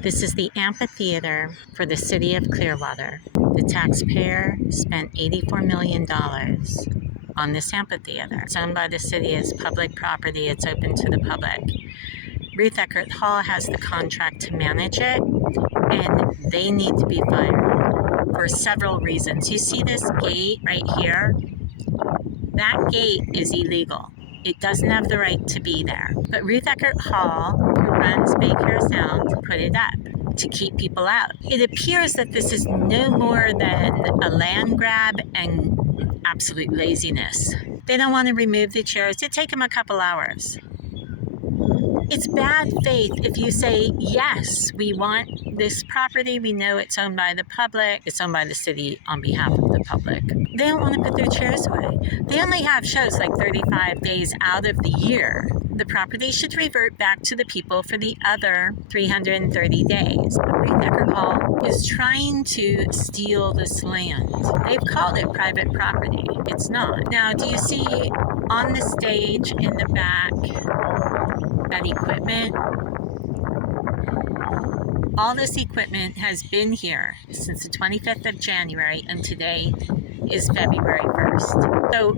This is the amphitheater for the city of Clearwater. The taxpayer spent $84 million on this amphitheater. It's owned by the city as public property. It's open to the public. Ruth Eckerd Hall has the contract to manage it, and they need to be fired for several reasons. You see this gate right here? That gate is illegal. It doesn't have the right to be there. But Ruth Eckerd Hall, who runs BayCare Sound, put it up to keep people out. It appears that this is no more than a land grab and absolute laziness. They don't want to remove the chairs. It'd take them a couple hours. It's bad faith if you say, yes, we want this property. We know it's owned by the public. It's owned by the city on behalf of the public. They don't want to put their chairs away. They only have shows like 35 days out of the year. The property should revert back to the people for the other 330 days. But Ruth Eckerd Hall is trying to steal this land. They've called it private property. It's not. Now, do you see on the stage in the back that equipment? All this equipment has been here since the 25th of January, and today is February 1st. So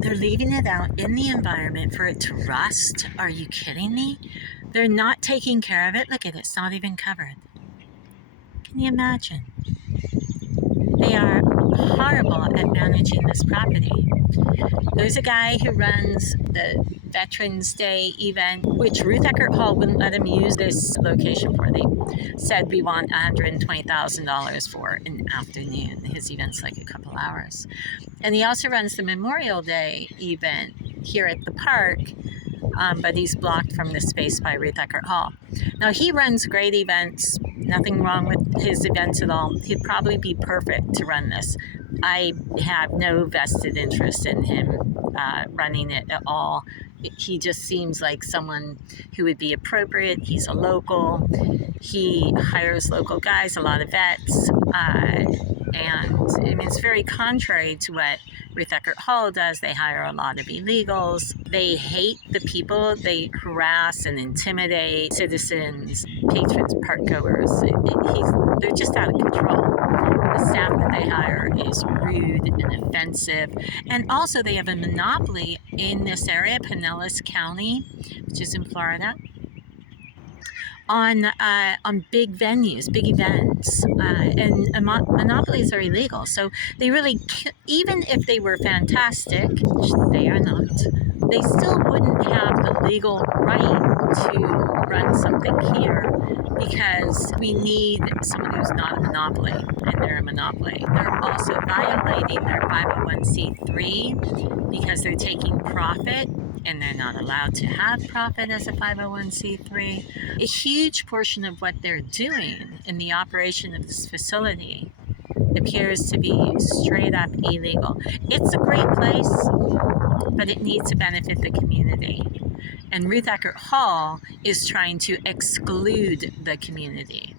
they're leaving it out in the environment for it to rust. Are you kidding me? They're not taking care of it. Look at it, it's not even covered. Can you imagine? They are horrible at managing this property. There's a guy who runs the Veterans Day event, which Ruth Eckerd Hall wouldn't let him use this location for. They said we want $120,000 for an afternoon. His event's like a couple hours. And he also runs the Memorial Day event here at the park, but he's blocked from the space by Ruth Eckerd Hall. Now, he runs great events. Nothing wrong with his events at all. He'd probably be perfect to run this. I have no vested interest in him running it at all. He just seems like someone who would be appropriate. He's a local. He hires local guys, a lot of vets. And I mean, it's very contrary to what Ruth Eckerd Hall does. They hire a lot of illegals. They hate the people. They harass and intimidate citizens, patrons, park goers. They're just out of control. The staff that they hire is rude and offensive. And also they have a monopoly in this area, Pinellas County, which is in Florida, on big venues, big events, and monopolies are illegal. So they really, even if they were fantastic, which they are not, they still wouldn't have the legal right to run something here, because we need someone who's not a monopoly, and they're a monopoly. They're also violating their 501c3 because they're taking profit, and they're not allowed to have profit as a 501c3. A huge portion of what they're doing in the operation of this facility appears to be straight up illegal. It's a great place, but it needs to benefit the community. And Ruth Eckerd Hall is trying to exclude the community.